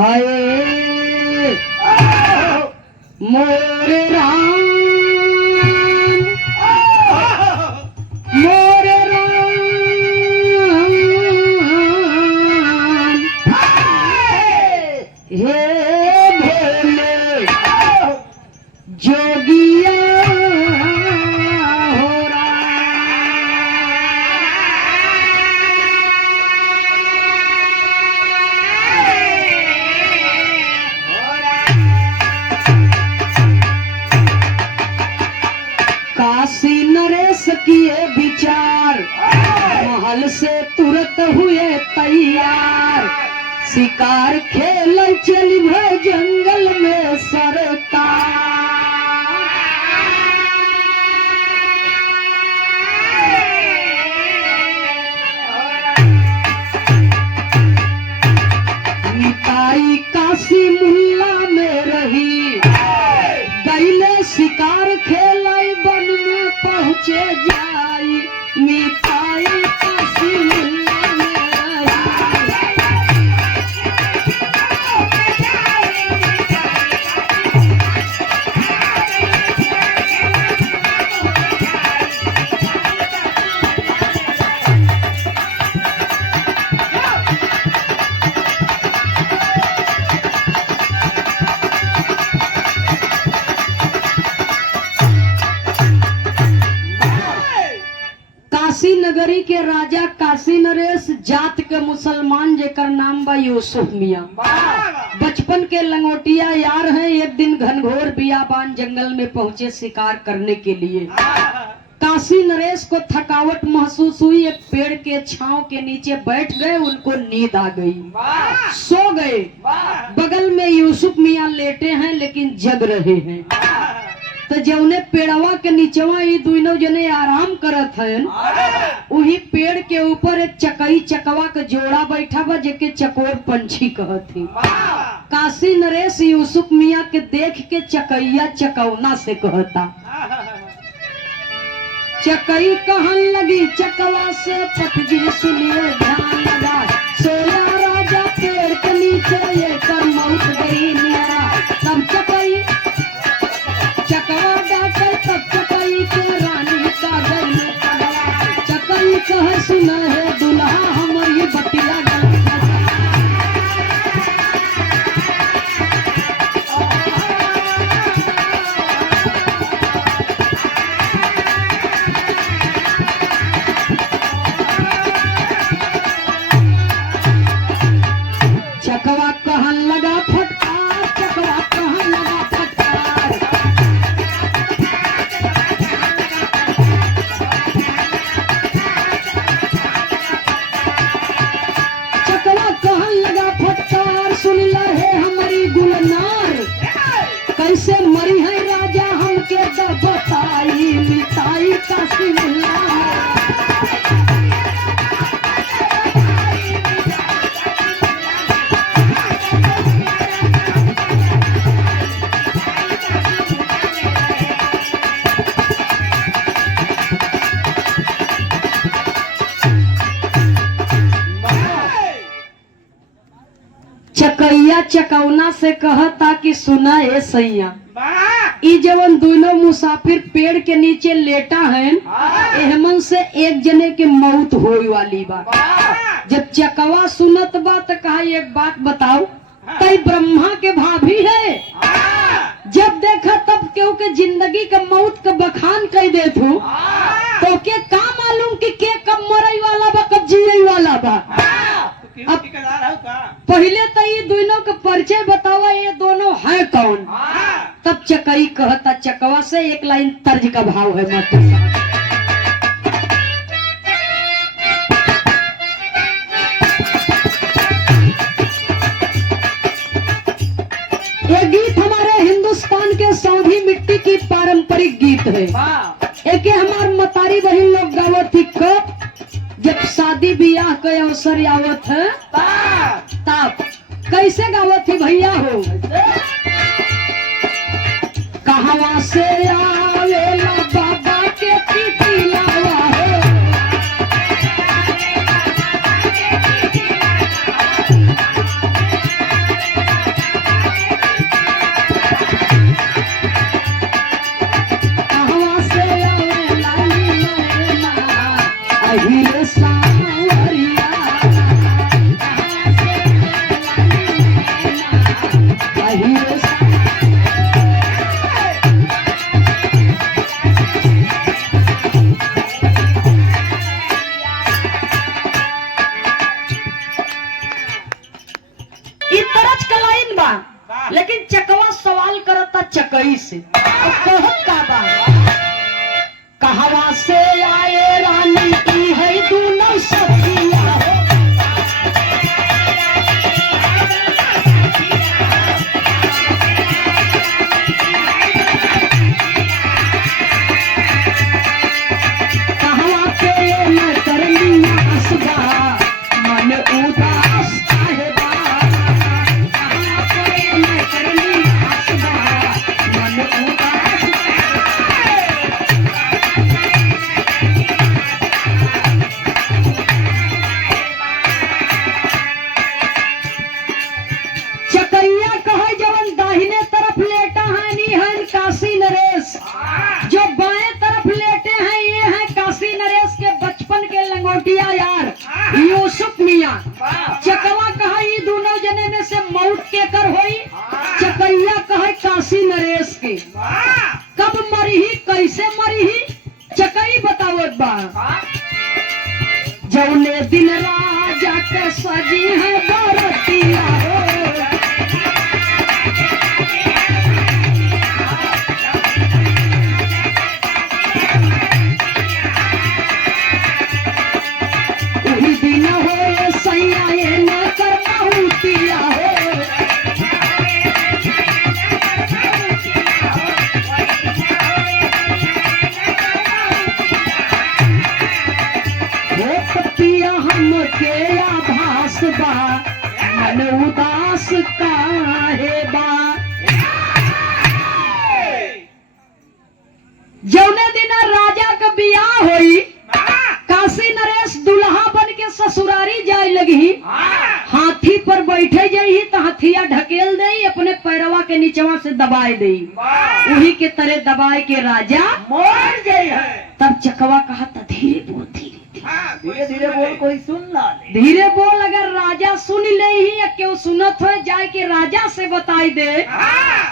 हाय मोरे राम मोरे राम हे भोले जोगिया हो काशी नरेश किए विचार महल से तुरंत हुए तैयार शिकार खेल चली भय जंगल में सरकार मिताई काशी मुल्ला में रही गईले शिकार खेल वन में पहुँचे जाई मिताई काशी मुल्ला में काशी नगरी के राजा काशी नरेश जात के मुसलमान जेकर नाम बा यूसुफ मियाँ बचपन के लंगोटिया यार हैं। एक दिन घनघोर बियाबान जंगल में पहुंचे शिकार करने के लिए। काशी नरेश को थकावट महसूस हुई, एक पेड़ के छांव के नीचे बैठ गए। उनको नींद आ गई, सो गए। बगल में यूसुफ मियाँ लेटे हैं लेकिन जग रहे हैं। तो जौने पेड़वा के नीचवा ये दोनों जने आराम करत हैं, वही पेड़ के ऊपर एक चकई चकवा के जोड़ा बैठा बा जेके चकोर पंछी कहत थी। काशी नरेश यूसुफ मियाँ के देख के चकैया चकौना से कहता, चकई कहन लगी चकवा से पतजी सुनिए ध्यान लगा, सोया राजा पेड़ के नीचे ये कर मौत गई न्यारा। तब चकई चकवा डाकर तब चकई के रानी का घर में पगला। चकई कह सुना है दुल्हा हमारी बतिया चकवा कहन लगा फटकार, चकवा कहन लगा फटकार। चकवा कहन लगा फटकार, सुन है हमारी गुलनार, कैसे मरी है राजा हमके बताई मिताई काशी मुल्ला। चकैया चकौना से कहता कि सुना है सैया, ई जवन दोनों मुसाफिर पेड़ के नीचे लेटा है, एहमन से एक जने के मौत होई वाली बा। जब चकवा सुनत बा तो कहा एक बात बताओ, तई ब्रह्मा के भाभी है, जब देखा तब केहू के जिंदगी के मौत के बखान कह देत हो, तो के का मालूम कि के कब मरई वाला बा कब जिये वाला बा। अब पहले तो ये दोनों का परिचय बतावा, ये दोनों है कौन। तब चकई कहता चकवा से एक लाइन तर्ज का भाव है मत। ये गीत हमारे हिंदुस्तान के सौंधी मिट्टी की पारंपरिक गीत है। एक हमार मतारी बहन लोग गावत थी कब जब शादी ब्याह के अवसर आवत है तब। कैसे गावत थी भैया हो, कहवा से आवेला बाबा के पिटिलावा हो, कैसे मरी ही चकई बतावत बा। जौने दिन राजा के सजी है बरतिया हो, उही दिन हो सैया ये न करतिया हो। पिया हमके आभास बा, मन उदास काहे बा। जौने दिन राजा का बियाह होई, काशी नरेश दुल्हा बन के ससुरारी जाए लगी। हाथी पर बैठे जाई तो हथिया ढकेल दे, अपने पैरवा के नीचवा से दबाए दे, उही के तरह दबाए के राजा मर जाए। तब चकवा कहा था धीरे बोल, धीरे धीरे बोल, कोई सुन ना ले। धीरे बोल, अगर राजा सुन ले ही या क्यों सुनत हो जाए के राजा से बताई दे।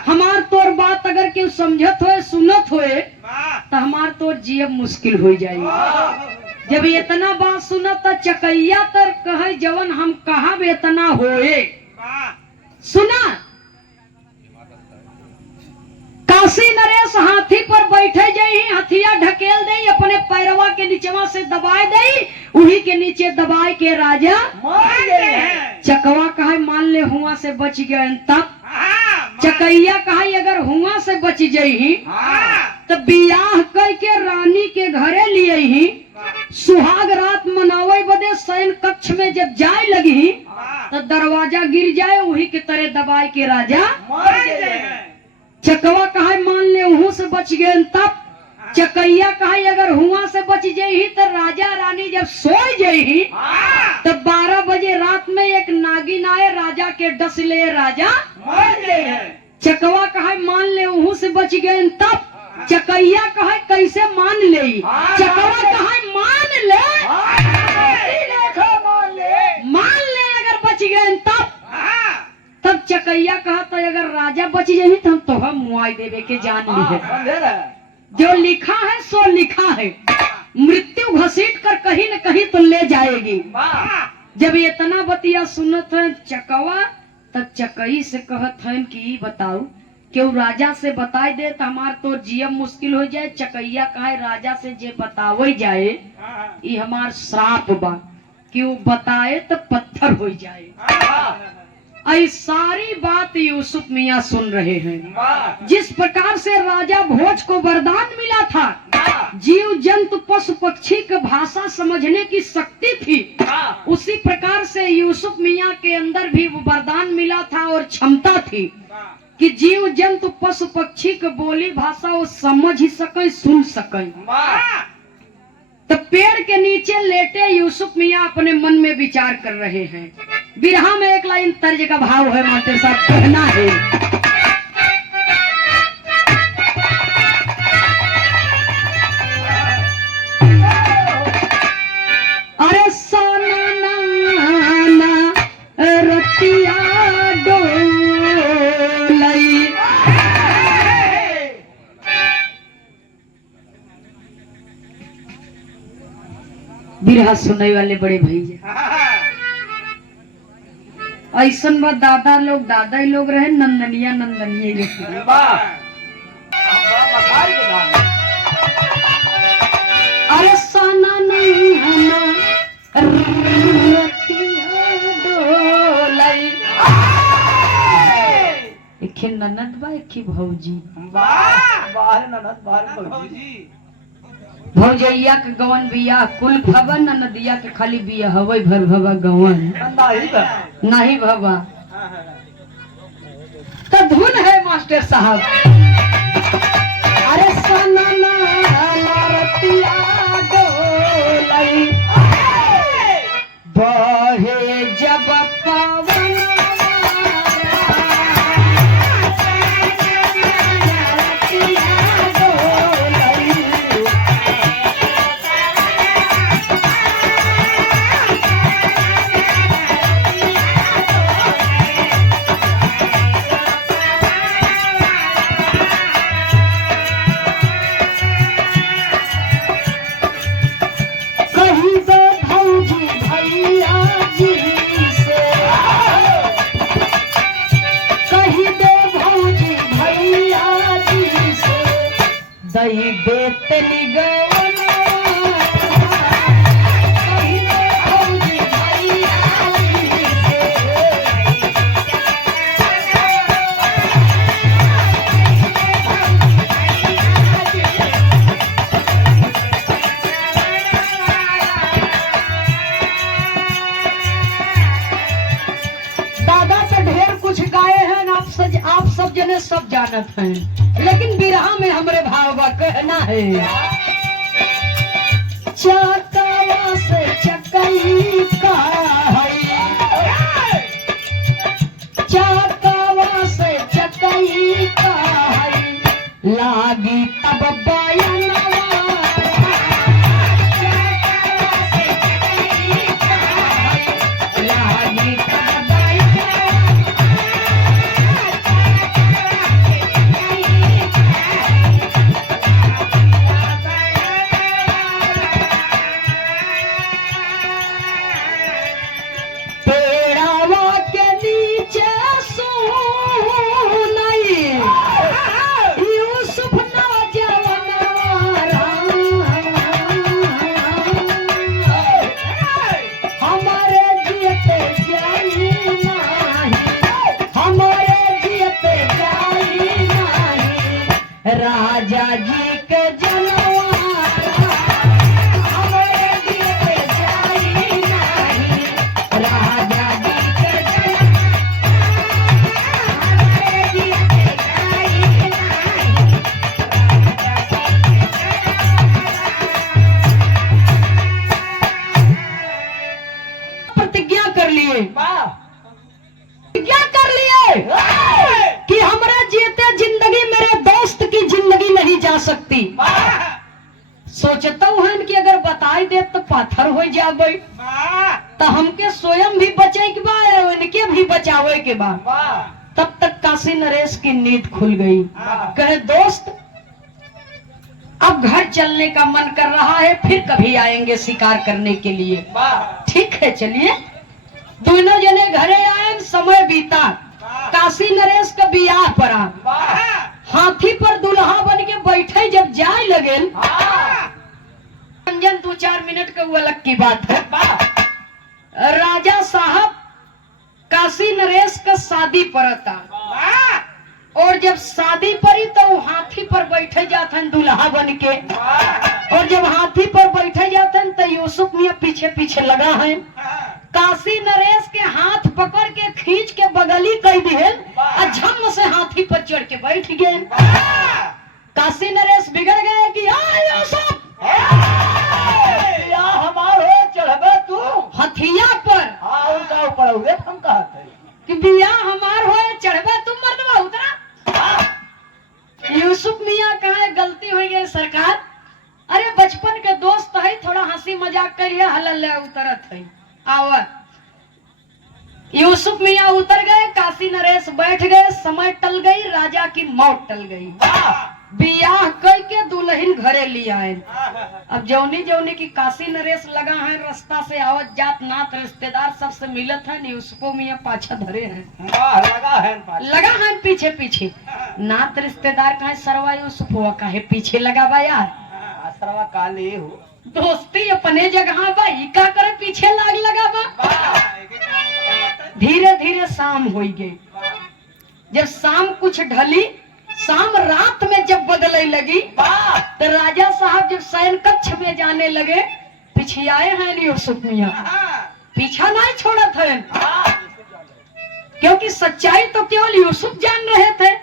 हमार तोर बात अगर क्यों समझत हो सुनत हो तो हमार तोर जीव मुश्किल हो जाए। जब इतना बात सुनत तो चकैया तर कहे जवन हम कहा इतना होए। सुना, काशी नरेश हाथी पर बैठे जाई, हथिया ढकेल दे, अपने पैरवा के नीचवा से दबाए दे, उही के नीचे दबाए के राजा मर गए। चकवा कहे मान ले हुआ से बच गए। तब चकैया कहे अगर हुआ से बच जाई तो बियाह कह के रानी के घरे लिए ही, सुहाग रात मनावे बदे शयन कक्ष में जब जाए लगी तो दरवाजा गिर जाए, उही के तरह दबाए के राजा मर गए। चकवा कहे मान ले वहू से बच गए। तब चकैया कहे अगर हुआ से बच जाई तो राजा रानी जब सोई जाई तब 12 बजे रात में एक नागिन आए, राजा के डस ले, राजा मर गए। चकवा कहे मान ले वहू से बच गए। तब चकैया कहे कैसे मान ले? चकवा कहे मान ले, मान ले अगर बच गए। तब चकैया कहा तो अगर राजा बच जाए तो हम तोहर मुआई देवे के जान ली। जो लिखा है सो लिखा है, मृत्यु घसीट कर कहीं न कहीं तो ले जाएगी। जब इतना बतिया सुनत है चकवा, तब चकई से कहत है कि बताओ क्यों राजा से बताई दे तो हमार तो जीवन मुश्किल हो जाए। चकैया कहे राजा से जे बतावे जाए ये हमार श्राप बा, क्यों बताए तो पत्थर हो जाए। आई सारी बात यूसुफ मियाँ सुन रहे हैं। जिस प्रकार से राजा भोज को वरदान मिला था, जीव जंतु पशु पक्षी की भाषा समझने की शक्ति थी, उसी प्रकार से यूसुफ मियाँ के अंदर भी वो वरदान मिला था और क्षमता थी कि जीव जंतु पशु पक्षी की बोली भाषा वो समझ ही सके, सुन सके। तो पेड़ के नीचे लेटे यूसुफ मियाँ अपने मन में विचार कर रहे हैं। बिरहा में एक लाइन तर्ज का भाव है, मास्टर साहब कहना है, अरे सोना नाना रतिया डोलई, बिरहा सुनने वाले बड़े भैया ऐसन बा, दादा लोग दादा ही लोग रहे, नंदनिया नंदनिया रहे। अरे सोना नैना रतिया डोलई, एक ननद बा एक भौजी, भौजैया के गवन बिया कुल भवन, नदिया के खाली बिया हवई भर भवा गवन नहीं भवा। तो धुन है मास्टर साहब, अरे सोना रतिया डोलई, बहे जब पवन, देतली गवना आप सब जने सब जानत हैं, लेकिन बिरहा में हमरे भाव कहना है चकवा से चकई का है, चकवा से चकई का है, लागी तब बयानवा लागी तब राजा जी के जनवा हमारे दिल पे जाई नहीं, राजा जी के जनवा हमारे दिल पे जाई नहीं। प्रतिज्ञा कर लिए, प्रतिज्ञा कर लिए कि हमारे जीते जिंदगी मेरे दोस्त की जिंदगी नहीं जा सकती। सोचता हूँ कि अगर बताई दे तो पाथर हो जाबे, तो हमके स्वयं भी बचे के बा और उनके भी बचावे के बा। तब तक काशी नरेश की नींद खुल गई। कहे दोस्त अब घर चलने का मन कर रहा है, फिर कभी आएंगे शिकार करने के लिए। ठीक है चलिए। दोनों जने घरे आए, समय बीता। काशी नरेश का बियाह पड़ा, हाथी पर दुल्हा बन के बैठे जब जाए लगे, रंजन 2-4 मिनट का वो अलग की बात है। राजा साहब काशी नरेश का शादी पड़ता, और जब शादी पड़ी तो हाथी पर बैठे जाते हैं दुल्हा बन के, और जब हाथी पर बैठे जाते हैं तो यूसुफ मियां पीछे पीछे लगा है। काशी नरेश के हाथ पकड़ के खींच के बगली कर दिए और झम से हाथी पर चढ़ के बैठ गए। काशी नरेश बिगड़ गए कि यूसुफ हमारे चढ़बे तू हथिया पर उनका ऊपर हुए हम कहते कि बिया हमार हो चढ़बे तुम मर्दवा उतरा। यूसुफ मियां कहा गलती हुई है सरकार, अरे बचपन के दोस्त है, थोड़ा हंसी मजाक करिए, हलल उतरत है। आओ यूसुफ मियां उतर गए, काशी नरेश बैठ गए, समय टल गई, राजा की मौत टल गई। बियाह करके दुल्हन घरे लिया है। अब जौनी जौनी की काशी नरेश लगा है, रास्ता से आवत जात नात रिश्तेदार सबसे मिलत है। यूसुफो मियां पाछा धरे हैं, लगा है पीछे पीछे। नात रिश्तेदार कहे सरवा यूसुफो कहे पीछे लगा बा यार, सरवा काले हो दोस्ती अपने जगह बा, का करे पीछे लाग लगा बा। धीरे धीरे शाम हो गई। जब शाम कुछ ढली, शाम रात में जब बदलने लगी, तो राजा साहब जब शयन कक्ष में जाने लगे, पीछे आए हैं यूसुफ मियां, पीछा नहीं छोड़ा था, क्योंकि सच्चाई तो केवल यूसुफ जान रहे थे।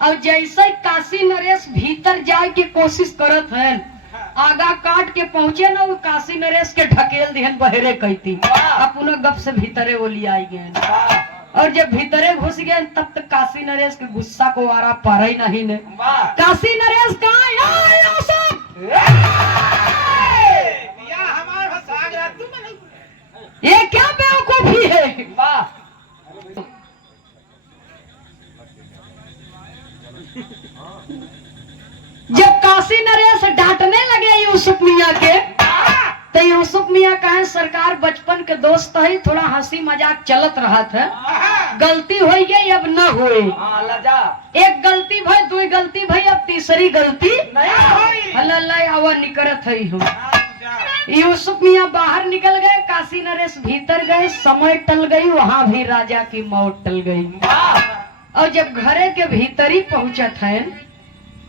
और जैसे काशी नरेश भीतर जाए की कोशिश करत है, आगा काट के पहुंचे ना, वो काशी नरेश के ढकेल दिहन बहरे कहती, अब पुनः गप से भीतरे वो ले आई गए। और जब भीतरे घुस गए तब तक काशी नरेश के गुस्सा को आरा पारा ही नहीं ने। काशी नरेश कहा ये क्या बेवकूफी है। जब काशी नरेश डांटने लगे यूसुफ मियां के, तो यूसुफ मियां कहे सरकार बचपन के दोस्त है, थोड़ा हंसी मजाक चलत रहा था। गलती हो गई अब न होए। एक गलती भाई, दो गलती भाई, अब तीसरी गलती अल्लाह आवा निकरत है हो। यूसुफ मियाँ बाहर निकल गए, काशी नरेश भीतर गए, समय टल गई, वहां भी राजा की मौत टल गई। और जब घरे के भीतर ही पहुंचत है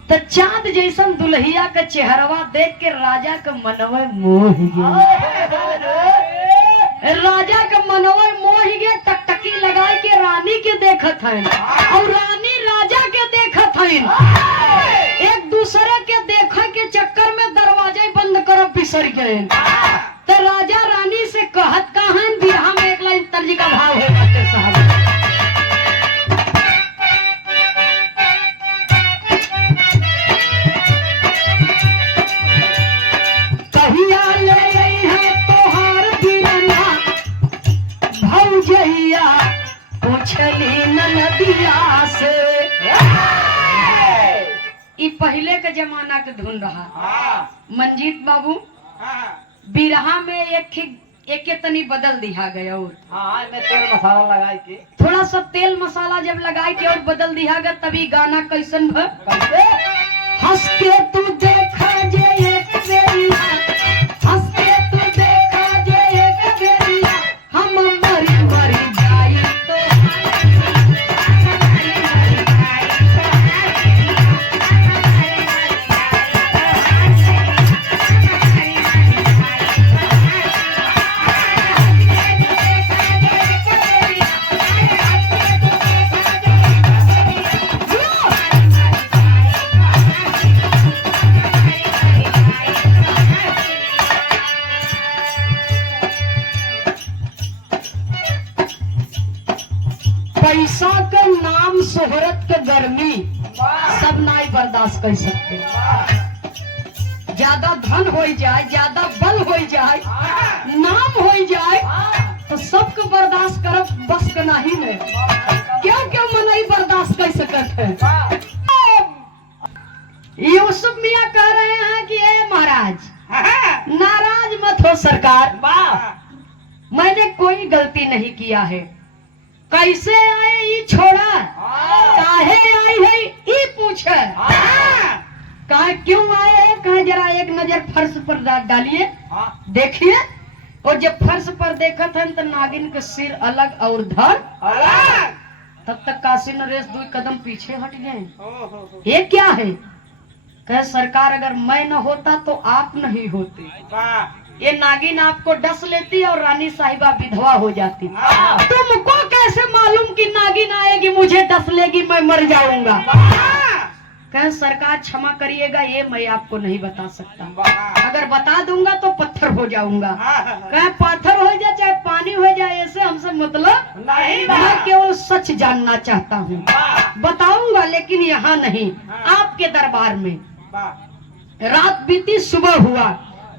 तो चांद जैसन दुल्हिया का चेहरवा देख के राजा का मनवा मोह गया। राजा का मनवा मोह गया, टकटकी लगा के रानी के देखत है और रानी राजा के देखत है। एक दूसरे के देखे के चक्कर में दरवाजे बंद करब बिसर गए। तो राजा रानी से कहत कहां बिरहा में एक लाइन तर्ज का भाव है बाटे साहब। पहले का जमाना के धुन रहा। मंजीत बाबू बिरहा में एक तनी बदल दिया गया और तेल मसाला लगाए के थोड़ा सा तेल मसाला जब लगाए के और बदल दिया गया तभी गाना कैसन भ हंस के तू देखा जे एक बेरिया, हंस के तू देखा जे एक बेरिया, हम मरी मरी जाई तो पैसा के नाम शोहरत के गर्मी सब नाई बर्दाश्त कर सकते। ज्यादा धन हो जाए, ज्यादा बल हो जाए, नाम हो जाए तो सबको बर्दाश्त करब बस के नहीं है। क्यों क्यों मनई बर्दाश्त कर सकत है। यूसुफ मियाँ कह रहे हैं कि ए महाराज नाराज मत हो सरकार, मैंने कोई गलती नहीं किया है। कैसे आए ये छोड़ा, काहे आई है ये पूछे, कहा क्यों आए हैं, कहा जरा एक नजर फर्श पर डालिए देखिए। और जब फर्श पर देखा था तो नागिन के सिर अलग और धड़ अलग। तब तक काशी नरेश 2 कदम पीछे हट गए। ये क्या है, कहे सरकार अगर मैं न होता तो आप नहीं होते। ये नागिन आपको डस लेती और रानी साहिबा विधवा हो जाती। तुमको कैसे मालूम कि नागिन आएगी मुझे डस लेगी मैं मर जाऊंगा। कहे सरकार क्षमा करिएगा, ये मैं आपको नहीं बता सकता, अगर बता दूंगा तो पत्थर हो जाऊंगा। कहे पत्थर हो जाए चाहे पानी हो जाए ऐसे हमसे मतलब नहीं, मैं केवल सच जानना चाहता हूँ, बताऊंगा लेकिन यहाँ नहीं, आपके दरबार में। रात बीती, सुबह हुआ,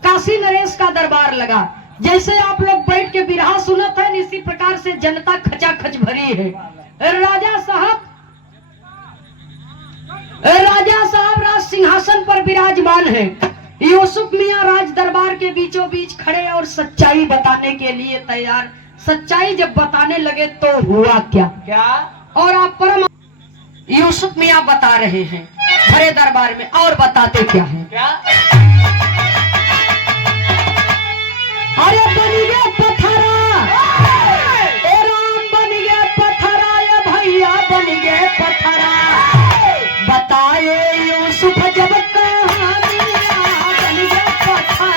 काशी नरेश का दरबार लगा। जैसे आप लोग बैठ के बिरहा सुनत है इसी प्रकार से जनता खचाखच भरी है। राजा साहब राज सिंहासन पर विराजमान है। यूसुफ मियाँ राज दरबार के बीचों बीच खड़े और सच्चाई बताने के लिए तैयार। सच्चाई जब बताने लगे तो हुआ क्या क्या, और आप परम यूसुफ मियाँ बता रहे हैं भरे दरबार में, और बताते क्या है क्या। अरे बन गया पत्थरा, ए राम बन गया पत्थरा, ये भैया बन गए पत्थरा। बताए यूसुफ जब कहानियां बन गया पत्थरा।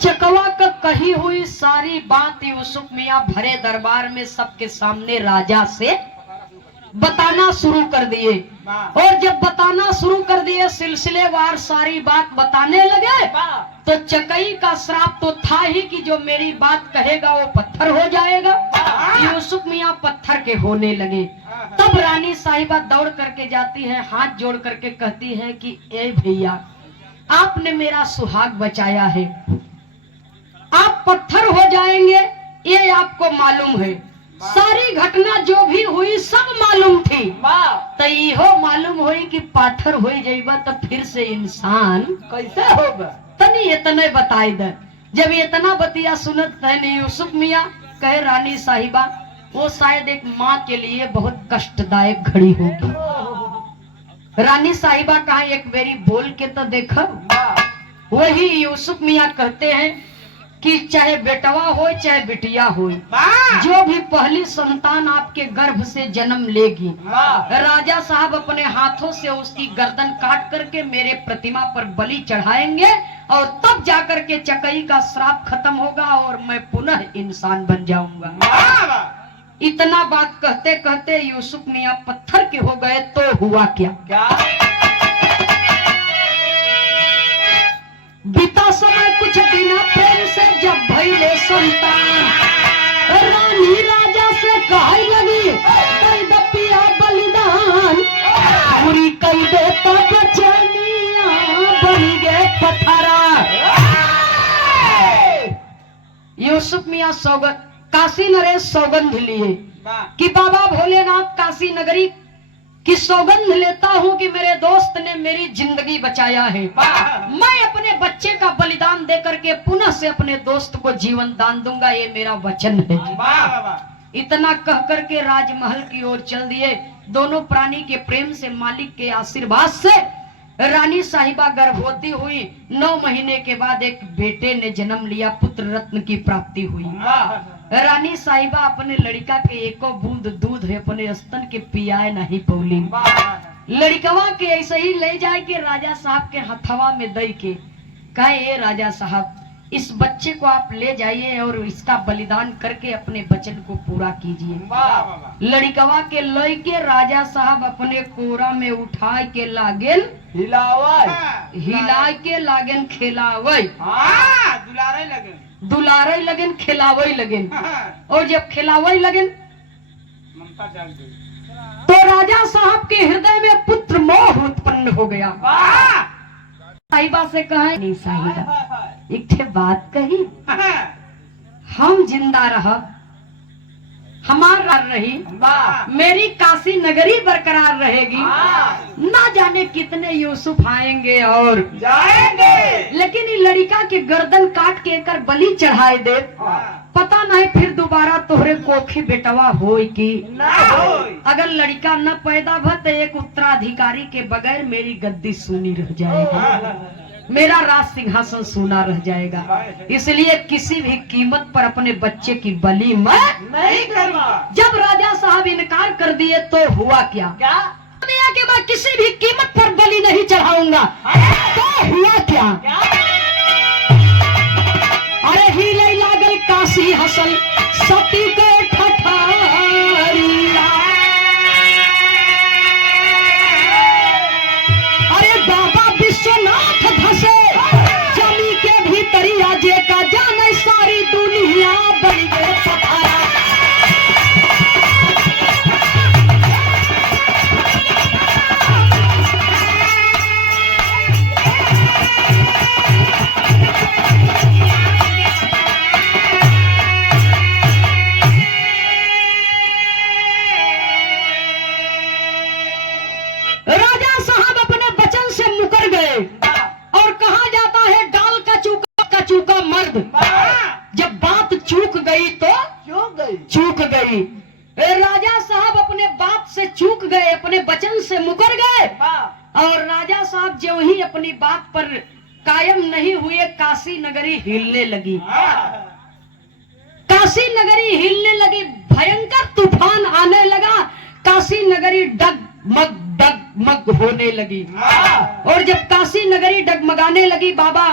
चकवा का कही हुई सारी बात यूसुफ मियाँ भरे दरबार में सबके सामने राजा से बताना शुरू कर दिए। और जब बताना शुरू कर दिए, सिलसिलेवार सारी बात बताने लगे, तो चकई का श्राप तो था ही कि जो मेरी बात कहेगा वो पत्थर हो जाएगा। यूसुफ मियाँ पत्थर के होने लगे। तब रानी साहिबा दौड़ करके जाती है, हाथ जोड़ करके कहती है कि ए भैया, आपने मेरा सुहाग बचाया है, आप पत्थर हो जाएंगे ये आपको मालूम है। सारी घटना जो भी हुई सब मालूम थी, तो इहो मालूम हुई कि पाथर हो जाइबा तो फिर से इंसान कैसे होगा? तनी इतने बताई दे। जब इतना बतिया सुनत है यूसुफ मियाँ कहे रानी साहिबा, वो शायद एक माँ के लिए बहुत कष्टदायक घड़ी होगी। रानी साहिबा कहा एक बेरी बोल के तो देखो। वही यूसुफ मियाँ कहते हैं कि चाहे बेटवा हो चाहे बिटिया हो, जो भी पहली संतान आपके गर्भ से जन्म लेगी, राजा साहब अपने हाथों से उसकी गर्दन काट करके मेरे प्रतिमा पर बलि चढ़ाएंगे और तब जाकर के चकई का श्राप खत्म होगा और मैं पुनः इंसान बन जाऊंगा। इतना बात कहते कहते यूसुफ मियाँ पत्थर के हो गए। तो हुआ क्या? बीता समय कुछ बिना प्रेम से जब भइले संतान, रानी राजा से कहे लगी कई दपिया बलिदान, पूरी कई देता बचनिया बन गए पत्थरा। यूसुफ मियाँ सौगंध काशी नरेश सौगंध लिए कि बाबा भोलेनाथ काशी नगरी की सौगंध लेता हूँ कि मेरे दोस्त ने मेरी जिंदगी बचाया है, मैं अपने बच्चे का बलिदान दे करके पुनः से अपने दोस्त को जीवन दान दूंगा, ये मेरा वचन है। इतना कह करके राजमहल की ओर चल दिए। दोनों प्राणी के प्रेम से, मालिक के आशीर्वाद से रानी साहिबा गर्भवती हुई। 9 महीने के बाद एक बेटे ने जन्म लिया, पुत्र रत्न की प्राप्ति हुई। रानी साहिबा अपने लड़का के एको बूंद दूध है अपने स्तन के पियाए नहीं पौली। लड़कवा के ऐसे ही ले जाए के राजा साहब के हथवा में दई के कहे, ए राजा साहब, इस बच्चे को आप ले जाइए और इसका बलिदान करके अपने वचन को पूरा कीजिए। लड़कवा के लय के राजा साहब अपने कोरा में उठा के लागेन हिला के लागेन खिलावे, दुलारे लगन खिलावे लगन। और जब खिलावे लगन तो राजा साहब के हृदय में पुत्र मोह उत्पन्न हो गया। साहिबा से कहा, नहीं साहिबा, एक ठे बात कही, हम जिंदा रह, हमारा रही, मेरी काशी नगरी बरकरार रहेगी। ना जाने कितने यूसुफ आएंगे और जाएंगे, लेकिन ये लड़का के गर्दन काट के कर बलि चढ़ाए दे, पता नहीं फिर दोबारा तोहरे कोखी बेटवा होई कि ना होई। अगर लड़का न पैदा भ तो एक उत्तराधिकारी के बगैर मेरी गद्दी सूनी रह जाएगी, मेरा राज सिंहासन सूना रह जाएगा। इसलिए किसी भी कीमत पर अपने बच्चे की बलि मैं नहीं करना। जब राजा साहब इनकार कर दिए तो हुआ क्या? दुनिया के बाद किसी भी कीमत पर बलि नहीं चढ़ाऊंगा। तो हुआ क्या? अरे हिले लागल काशी हसल सती के ठठारिया, अरे बाबा विश्वनाथ धसे जमी के भीतरिया, जे का जाने सारी दुनिया बन गए पथरा। राजा साहब अपने वचन से मुकर गए और कहा जाता है डाल का चूका मर्द। जब बात चूक गई तो चूक गई। राजा साहब अपने बात से चूक गए, अपने वचन से मुकर गए और राजा साहब जो ही अपनी बात पर कायम नहीं हुए, काशी नगरी हिलने लगी। काशी नगरी हिलने लगी, भयंकर तूफान आने लगा, काशी नगरी डगमग होने लगी। और जब काशी नगरी डगमगाने लगी, बाबा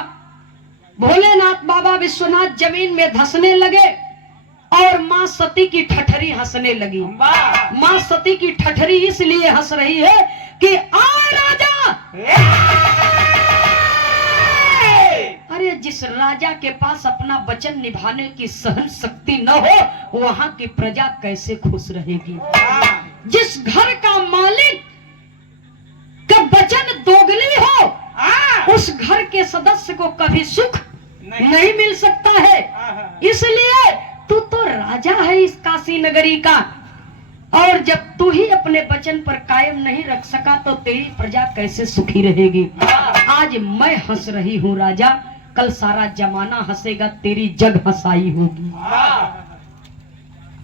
भोलेनाथ, बाबा विश्वनाथ जमीन में धंसने लगे और माँ सती की ठठरी हंसने लगी। माँ सती की ठठरी इसलिए हंस रही है कि आ राजा, अरे जिस राजा के पास अपना वचन निभाने की सहन शक्ति न हो वहां की प्रजा कैसे खुश रहेगी। जिस घर का मालिक का वचन दोगली हो उस घर के सदस्य को कभी सुख नहीं मिल सकता है। इसलिए तू तो राजा है इस काशी नगरी का, और जब तू ही अपने वचन पर कायम नहीं रख सका तो तेरी प्रजा कैसे सुखी रहेगी। आज मैं हंस रही हूँ राजा, कल सारा जमाना हंसेगा, तेरी जग हंसाई होगी।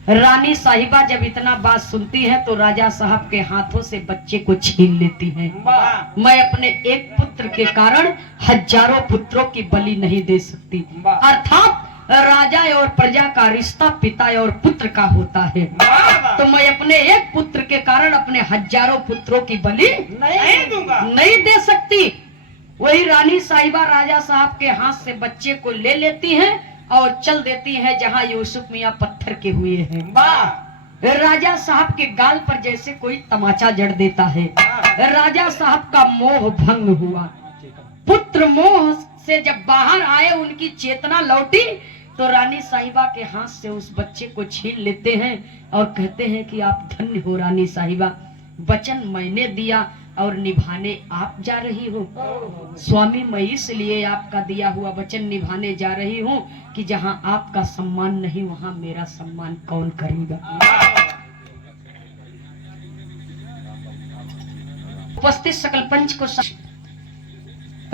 रानी साहिबा जब इतना बात सुनती है तो राजा साहब के हाथों से बच्चे को छीन लेती हैं। मैं अपने एक पुत्र के कारण हजारों पुत्रों की बलि नहीं दे सकती। अर्थात राजा और प्रजा का रिश्ता पिता और पुत्र का होता है। तो मैं अपने एक पुत्र के कारण अपने हजारों पुत्रों की बलि नहीं दूंगा, नहीं दे सकती। वही रानी साहिबा राजा साहब के हाथ से बच्चे को ले लेती हैं और चल देती हैं जहां यूसुफ मियां पत्थर के हुए हैं। राजा साहब के गाल पर जैसे कोई तमाचा जड़ देता है। राजा साहब का मोह भंग हुआ। पुत्र मोह से जब बाहर आए, उनकी चेतना लौटी तो रानी साहिबा के हाथ से उस बच्चे को छीन लेते हैं और कहते हैं कि आप धन्य हो रानी साहिबा, वचन मैंने दिया और निभाने आप जा रही हो। स्वामी, मैं इसलिए आपका दिया हुआ वचन निभाने जा रही हूँ कि जहाँ आपका सम्मान नहीं वहाँ मेरा सम्मान कौन करेगा। उपस्थित सकल पंच को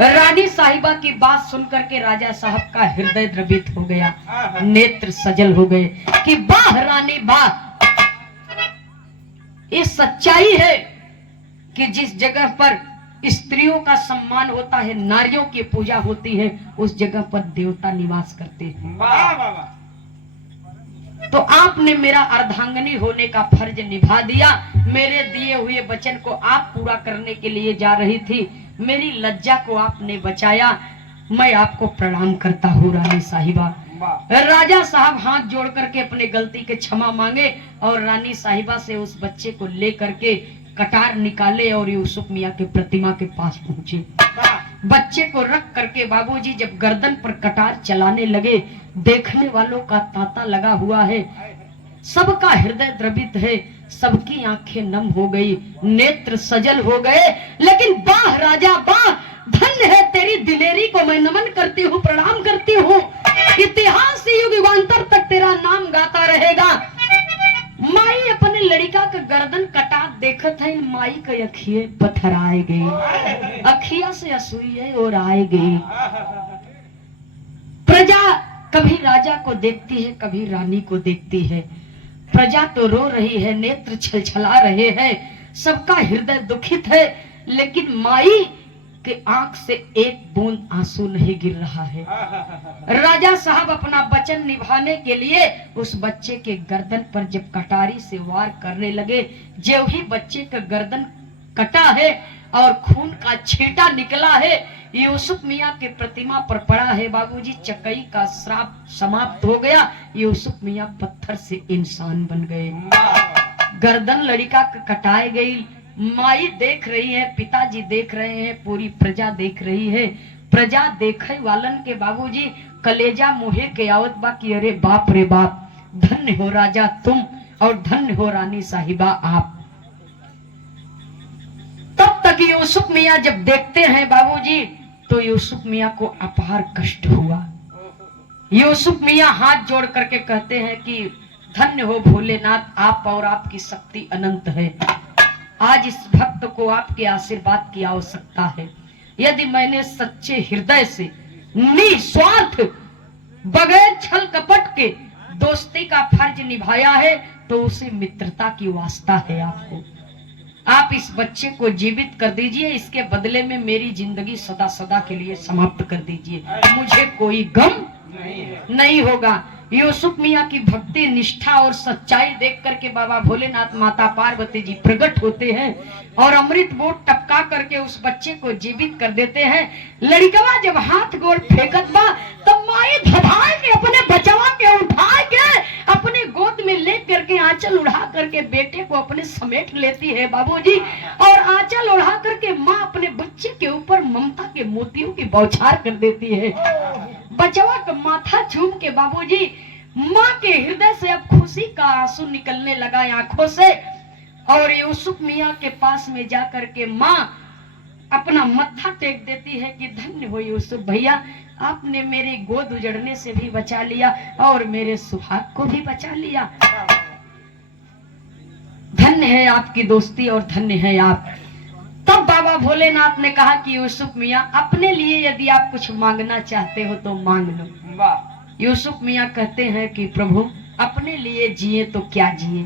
रानी साहिबा की बात सुनकर के राजा साहब का हृदय द्रवित हो गया, नेत्र सजल हो गए कि वाह रानी वाह, ये सच्चाई है कि जिस जगह पर स्त्रियों का सम्मान होता है, नारियों की पूजा होती है, उस जगह पर देवता निवास करते हैं। तो आपने मेरा अर्धांगिनी होने का फर्ज निभा दिया। मेरे दिए हुए वचन को आप पूरा करने के लिए जा रही थी, मेरी लज्जा को आपने बचाया। मैं आपको प्रणाम करता हूँ रानी साहिबा। राजा साहब हाथ जोड़ करके अपने गलती के क्षमा मांगे और रानी साहिबा से उस बच्चे को ले करके कटार निकाले और यूसुफ मियाँ के प्रतिमा के पास पहुंचे। बच्चे को रख करके बाबूजी जब गर्दन पर कटार चलाने लगे, देखने वालों का तांता लगा हुआ है, सबका हृदय द्रवित है, सबकी आंखें नम हो गई, नेत्र सजल हो गए। लेकिन वाह राजा वाह, धन्य है तेरी दिलेरी को मैं नमन करती हूँ, प्रणाम करती हूँ। इतिहास से युगांतर तक तेरा नाम गाता रहेगा। माई अपने लड़का का गर्दन कटा देखत है, माई के अखिए पत्थर आए गई, अखिया से असुई और आए गई। प्रजा कभी राजा को देखती है, कभी रानी को देखती है। प्रजा तो रो रही है, नेत्र छलछला रहे हैं, सबका हृदय दुखित है, लेकिन माई के आंख से एक बूंद आंसू नहीं गिर रहा है। राजा साहब अपना वचन निभाने के लिए उस बच्चे के गर्दन पर जब कटारी से वार करने लगे, जो ही बच्चे का गर्दन कटा है और खून का छींटा निकला है, यूसुफ मियाँ के प्रतिमा पर पड़ा है। बाबूजी, चकई का श्राप समाप्त हो गया, यूसुफ मियाँ पत्थर से इंसान बन गए। गर्दन लड़का कटाई गई। माई देख रही है, पिताजी देख रहे हैं, पूरी प्रजा देख रही है। प्रजा देखे वालन के बाबूजी कलेजा मुहे के आवत बा कि अरे बाप रे बाप, धन्य हो राजा तुम और धन्य हो रानी साहिबा आप। तब तक यूसुफ मियाँ जब देखते हैं बाबूजी तो यूसुफ मियाँ को अपार कष्ट हुआ। यूसुफ मियाँ हाथ जोड़ करके कहते हैं कि धन्य हो भोलेनाथ, आप और आपकी शक्ति अनंत है। आज इस भक्त को आपके आशीर्वाद की आवश्यकता है। यदि मैंने सच्चे हृदय से निस्वार्थ बगैर छल कपट के दोस्ती का फर्ज निभाया है तो उसे मित्रता की वास्ता है। आपको आप इस बच्चे को जीवित कर दीजिए, इसके बदले में मेरी जिंदगी सदा सदा के लिए समाप्त कर दीजिए, मुझे कोई गम नहीं होगा। यूसुफ मियाँ की भक्ति, निष्ठा और सच्चाई देख करके बाबा भोलेनाथ, माता पार्वती जी प्रकट होते हैं और अमृत बोट टपका करके उस बच्चे को जीवित कर देते हैं। लड़कवा जब हाथ गोड़ फेंकत बा तब माई धधाई के अपने बचवा के उठा के अपने गोद में ले करके आंचल उड़ा करके बेटे को अपने समेट लेती है बाबूजी। और आंचल उड़ा करके माँ अपने बच्चे के ऊपर ममता के मोतियों की बौछार कर देती है। बचवा का माथा चूम के बाबूजी माँ के हृदय से अब खुशी का आंसू निकलने लगा आंखों से, और यूसुफ मियाँ के पास में जाकर के माँ अपना मत्था टेक देती है कि धन्य हो यूसुफ भैया, आपने मेरी गोद उजड़ने से भी बचा लिया और मेरे सुहाग को भी बचा लिया। धन्य है आपकी दोस्ती और धन्य है आप। तब बाबा भोलेनाथ ने कहा कि यूसुफ मियाँ, अपने लिए यदि आप कुछ मांगना चाहते हो तो मांग लो। यूसुफ मियाँ कहते हैं कि प्रभु, अपने लिए जिए तो क्या जिए,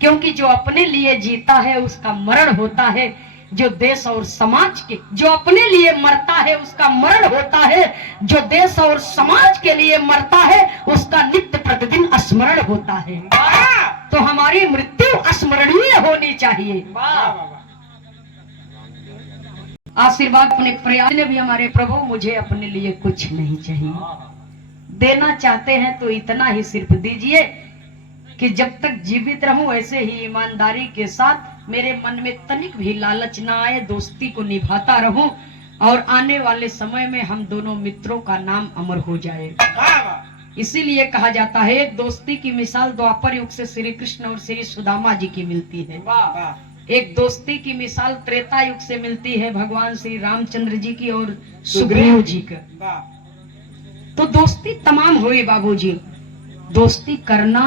क्योंकि जो अपने लिए जीता है उसका मरण होता है, जो देश और समाज के, जो अपने लिए मरता है उसका मरण होता है, जो देश और समाज के लिए मरता है उसका नित्य प्रतिदिन स्मरण होता है। तो हमारी मृत्यु स्मरणीय होनी चाहिए। आशीर्वाद अपने प्रयास ने भी हमारे प्रभु, मुझे अपने लिए कुछ नहीं चाहिए, देना चाहते हैं तो इतना ही सिर्फ दीजिए कि जब तक जीवित रहूं ऐसे ही ईमानदारी के साथ मेरे मन में तनिक भी लालच ना आए, दोस्ती को निभाता रहूं और आने वाले समय में हम दोनों मित्रों का नाम अमर हो जाए। इसीलिए कहा जाता है एक दोस्ती की मिसाल द्वापर युग से श्री कृष्ण और श्री सुदामा जी की मिलती है। एक दोस्ती की मिसाल त्रेता युग से मिलती है भगवान श्री रामचंद्र जी की और सुग्रीव जी का। तो दोस्ती तमाम हुई बाबूजी। दोस्ती करना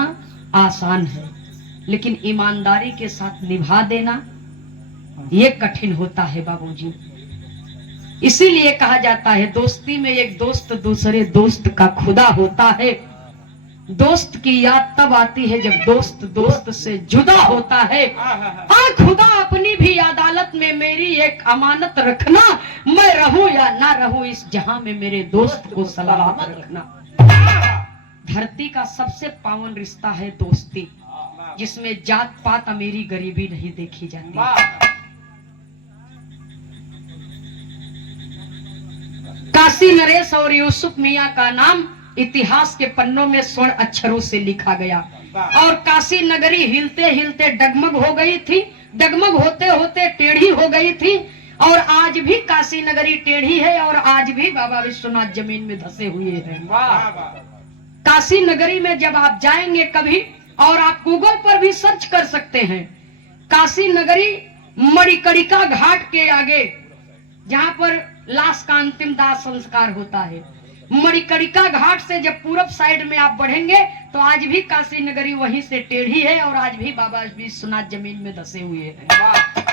आसान है, लेकिन ईमानदारी के साथ निभा देना ये कठिन होता है बाबूजी। इसीलिए कहा जाता है दोस्ती में एक दोस्त दूसरे दोस्त का खुदा होता है। दोस्त की याद तब आती है जब दोस्त दोस्त से जुदा होता है। खुदा अपनी भी अदालत में मेरी एक अमानत रखना, मैं रहूं या ना रहूं इस जहां में मेरे दोस्त को सलामत रखना। धरती का सबसे पावन रिश्ता है दोस्ती, जिसमें जात पात अमीरी गरीबी नहीं देखी जाती। काशी नरेश और यूसुफ मियाँ का नाम इतिहास के पन्नों में स्वर्ण अक्षरों से लिखा गया। और काशी नगरी हिलते हिलते डगमग हो गई थी, डगमग होते होते टेढ़ी हो गई थी, और आज भी काशी नगरी टेढ़ी है और आज भी बाबा विश्वनाथ जमीन में धसे हुए हैं। काशी नगरी में जब आप जाएंगे कभी, और आप गूगल पर भी सर्च कर सकते हैं, काशी नगरी मणिकर्णिका घाट के आगे जहां पर लाश का अंतिम दाह संस्कार होता है, मणिकर्णिका घाट से जब पूरब साइड में आप बढ़ेंगे तो आज भी काशी नगरी वहीं से टेढ़ी है और आज भी बाबा विश्वनाथ जमीन में धसे हुए हैं।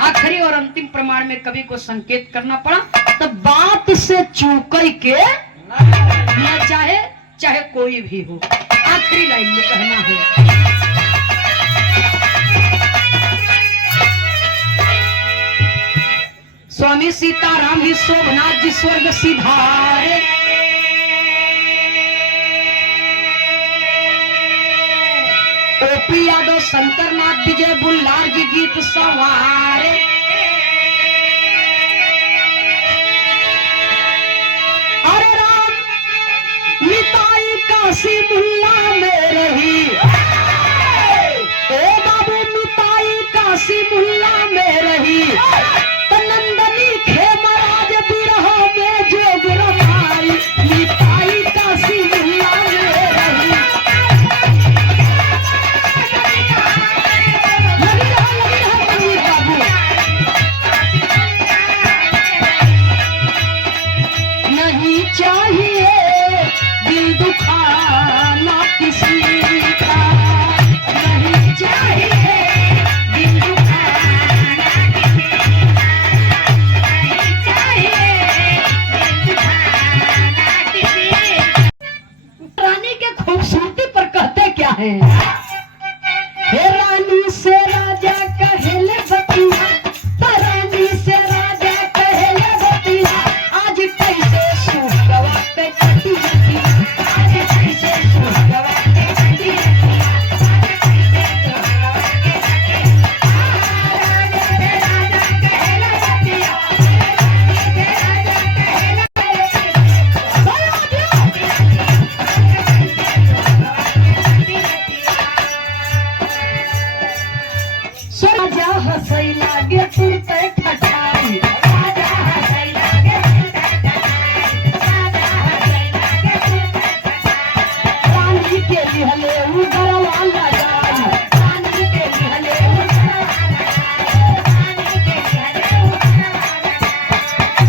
आखिरी और अंतिम प्रमाण में कवि को संकेत करना पड़ा, तो बात से चूक के न चाहे चाहे कोई भी हो, आखिरी लाइन में कहना है। स्वामी सीताराम ही शोभनाथ जी स्वर्ग सिधारे, ओपी यादव शंकरनाथ विजय बुल्लार जी गीत सवारे। अरे राम मिताई काशी मुल्ला में रही, ओ बाबू मिताई काशी मुल्ला में रही, नंदनी खेमराज बिरह में जोग रमाई, मिताई काशी मुल्ला में रही। लगी रहा बाबू। नहीं चाहिए दिल दुखाना किसी का, नहीं चाहिए दिल दुखाना रानी के खूबसूरती पर कहते क्या है, हे रानी से राजा कहेले बतिया, रानी से राजा कहेले बतिया, आज कैसे सूख गवा पे कटी बतिया, आज कैसे सूख गवा पे कटी बतिया, राजा हंसई लागे तुरते ठठाई, राजा हंसई लागे तुरते लगाई रानी के लिहले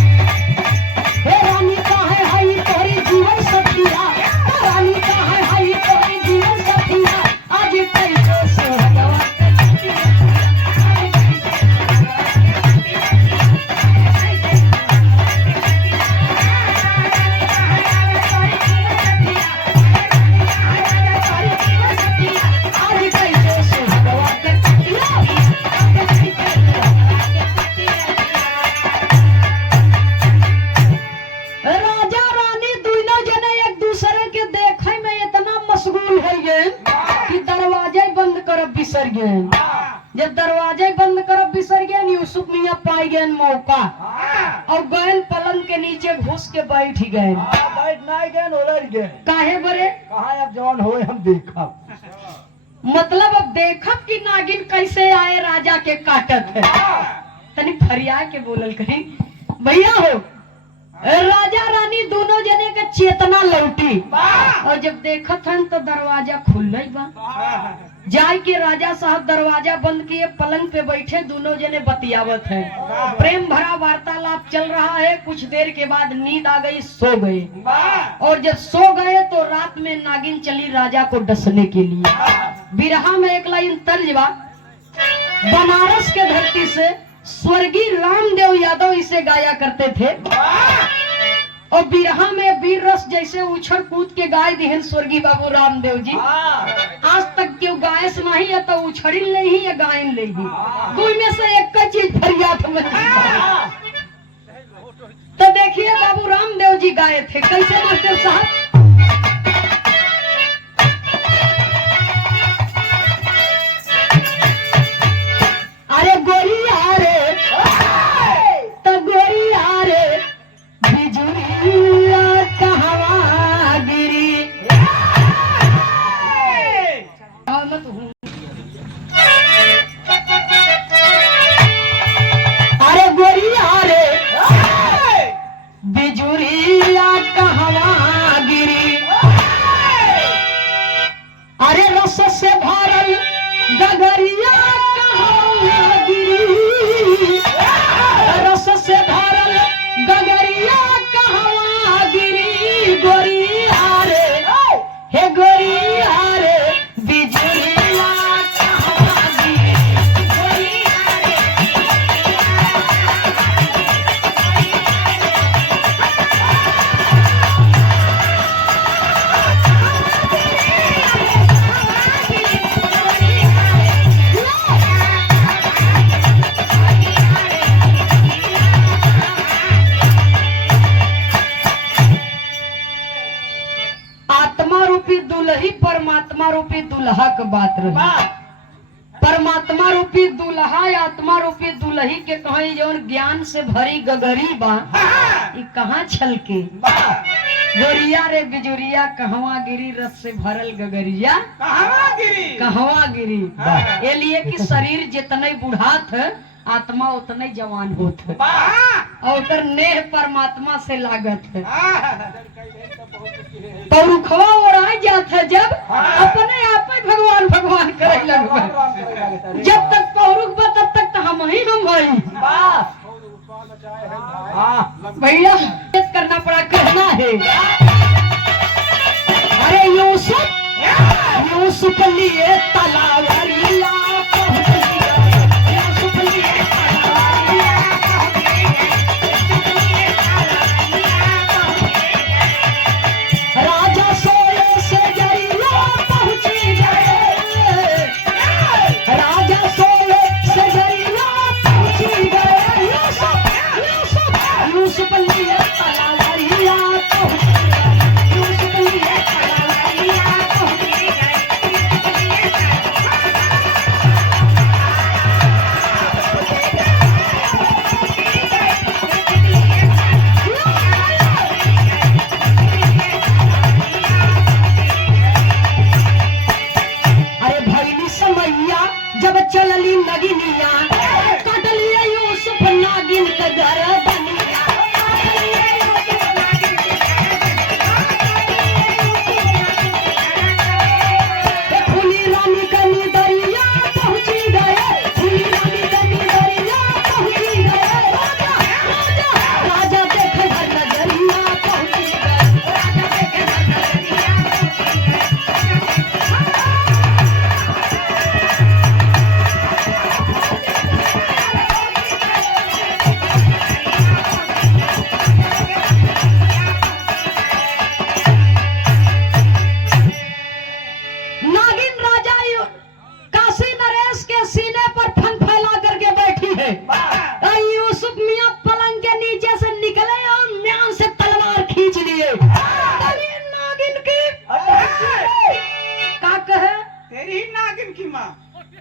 हे रानी काहे हई तोरी जीवन सखिया रानी काहे हई तोरी जीवन सखिया आज कैसे सोहगवा आज कैसे सोहगवा के राजा रानी दोनों जने एक दूसरे के देखे में इतना मशगूल हो गए कि दरवाजे बंद करब बिसर गए। जब दरवाजे बंद करब बिसर गए यूसुफ मियाँ पाई गए मौका और गए पलंग के नीचे घुस के बैठ गए। बैठ नहीं गए उलट गए काहे बरे कहा अब जवान होए हम देखब मतलब अब देखब कि नागिन कैसे आए राजा के काटत है तनी फरिया के बोलल कहीं भैया हो राजा रानी दोनों जने के चेतना लौटी और जब देखत हन तो दरवाजा खुल बा जाय के राजा साहब दरवाजा बंद किए पलंग पे बैठे दोनों जने बतियावत है प्रेम भरा वार्तालाप चल रहा है। कुछ देर के बाद नींद आ गई सो गए और जब सो गए तो रात में नागिन चली राजा को डसने के लिए। बिरहा में एक लाइन तर्ज बा बनारस के धरती से स्वर्गीय रामदेव यादव इसे गाया करते थे और बिरहा में वीर रस जैसे उछल कूद के गाय दिहन स्वर्गीय बाबू रामदेव जी। आज तक क्यों गायस नहीं है तो उछड़िल नहीं या गायन नहीं दो में से एक चीज फरियाद में तो देखिए बाबू रामदेव जी गाए थे कैसे मास्टर साहब अरे गोरिया रे तो गोरिया रे बिजुरिया कहवा गिरी मत हूँ अरे गोरिया रे बिजुरिया कहवा गिरी अरे रस से भरल गगरिया कहवा गिरी रस से भरल गगरिया कहवा गिरी गोरिया रे हे गोरिया रे बिजुरिया कहवा गिरी गोरिया रे आत्मा रूपी दुल्ही परमात्मा रूपी दुल्हा का बात रही। परमात्मा रूपी दुल्हा आत्मा रूपी दुल्ही के कहीं जौन ज्ञान से भरी गगरी बा ई कहाँ छलके गोरिया रे बिजुरिया कहवा गिरी रस से भरल गगरिया कहवा गिरी ये लिए कि शरीर जितने बुढ़ात है आत्मा उतने जवान होत है और उतर नेह परमात्मा से लागत है। पौरुखवा और आ जात है जब अपने आप में भगवान भगवान करे लगबे जब तक पौरुख बा तब तक तो हम ही हम भाई भैया करना पड़ा कहना है अरे यूसुफ लिए तलावरिया राजा सोए से जरिया पहुंची गए राजा सोए से जरिया पहुंची गए यूसुफ लिए तलावरिया यूसुफ लिए तलावरिया पहुंची गए अरे भैली समैया जब चलली नगिनिया कटलिए यूसुफ नागिन के गर्दनिया फुली रानी नागिन की माँ।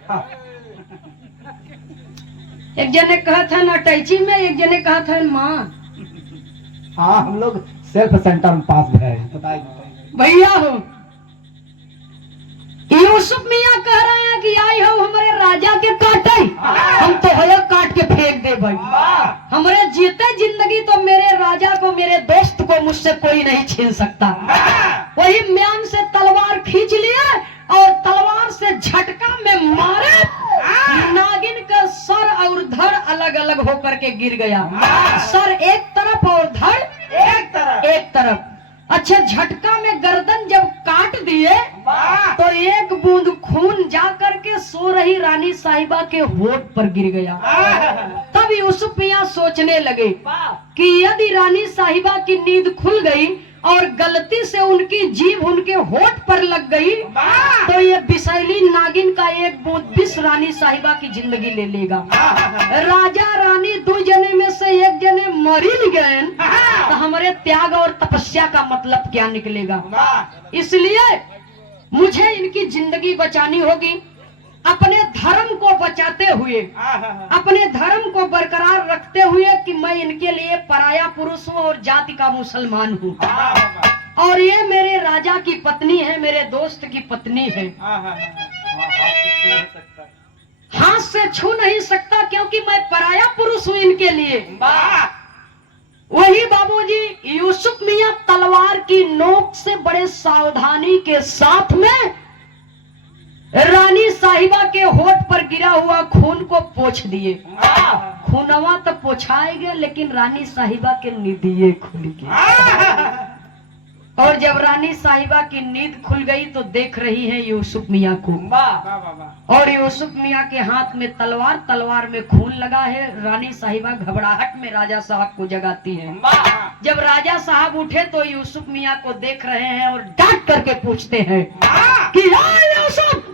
हाँ, एक जने कहा था ना अटैची में, एक जने कहा था माँ। हाँ, हम लोग सेल्फ सेंटर में पास है। बताइए भैया हो, यूसुफ मियाँ कह रहे हैं कि आई हो हमारे राजा के काटे, हम तो है काट के फेंक दे भाई। हमारे जीते जिंदगी तो मेरे राजा को, मेरे दोस्त को मुझसे कोई नहीं छीन सकता। वही म्यान से तलवार खींच लिए और तलवार से झटका में मारे, नागिन का सर और धड़ अलग अलग होकर के गिर गया। सर एक तरफ और धड़ एक तरफ। एक तरफ। अच्छा, झटका में गर्दन जब काट दिए वाह। तो एक बूंद खून जा करके सो रही रानी साहिबा के होठ पर गिर गया। तब यूसुफ मियाँ सोचने लगे कि यदि रानी साहिबा की नींद खुल गई और गलती से उनकी जीभ उनके होठ पर लग गई तो ये विषैली नागिन का एक बूंद विष रानी साहिबा की जिंदगी ले लेगा। राजा रानी दो जने में से एक जने मर ही गए तो हमारे त्याग और तपस्या का मतलब क्या निकलेगा। इसलिए मुझे इनकी जिंदगी बचानी होगी, अपने धर्म को बचाते हुए, अपने धर्म को बरकरार रखते हुए कि मैं इनके लिए पराया पुरुष हूँ और जाति का मुसलमान हूँ, और ये मेरे राजा की पत्नी है, मेरे दोस्त की पत्नी है। हाथ से छू नहीं सकता क्योंकि मैं पराया पुरुष हूँ इनके लिए। वही बाबूजी यूसुफ मियाँ तलवार की नोक से बड़े सावधानी के साथ में रानी साहिबा के होठ पर गिरा हुआ खून को पोंछ दिए। खूनवा तो पोछाएंगे लेकिन रानी साहिबा के निदिये खुल गई। और जब रानी साहिबा की नींद खुल गई तो देख रही है यूसुफ मियाँ को, और यूसुफ मियाँ के हाथ में तलवार, तलवार में खून लगा है। रानी साहिबा घबराहट में राजा साहब को जगाती है। जब राजा साहब उठे तो यूसुफ मियाँ को देख रहे हैं और डांट करके पूछते हैं कि यूसुफ,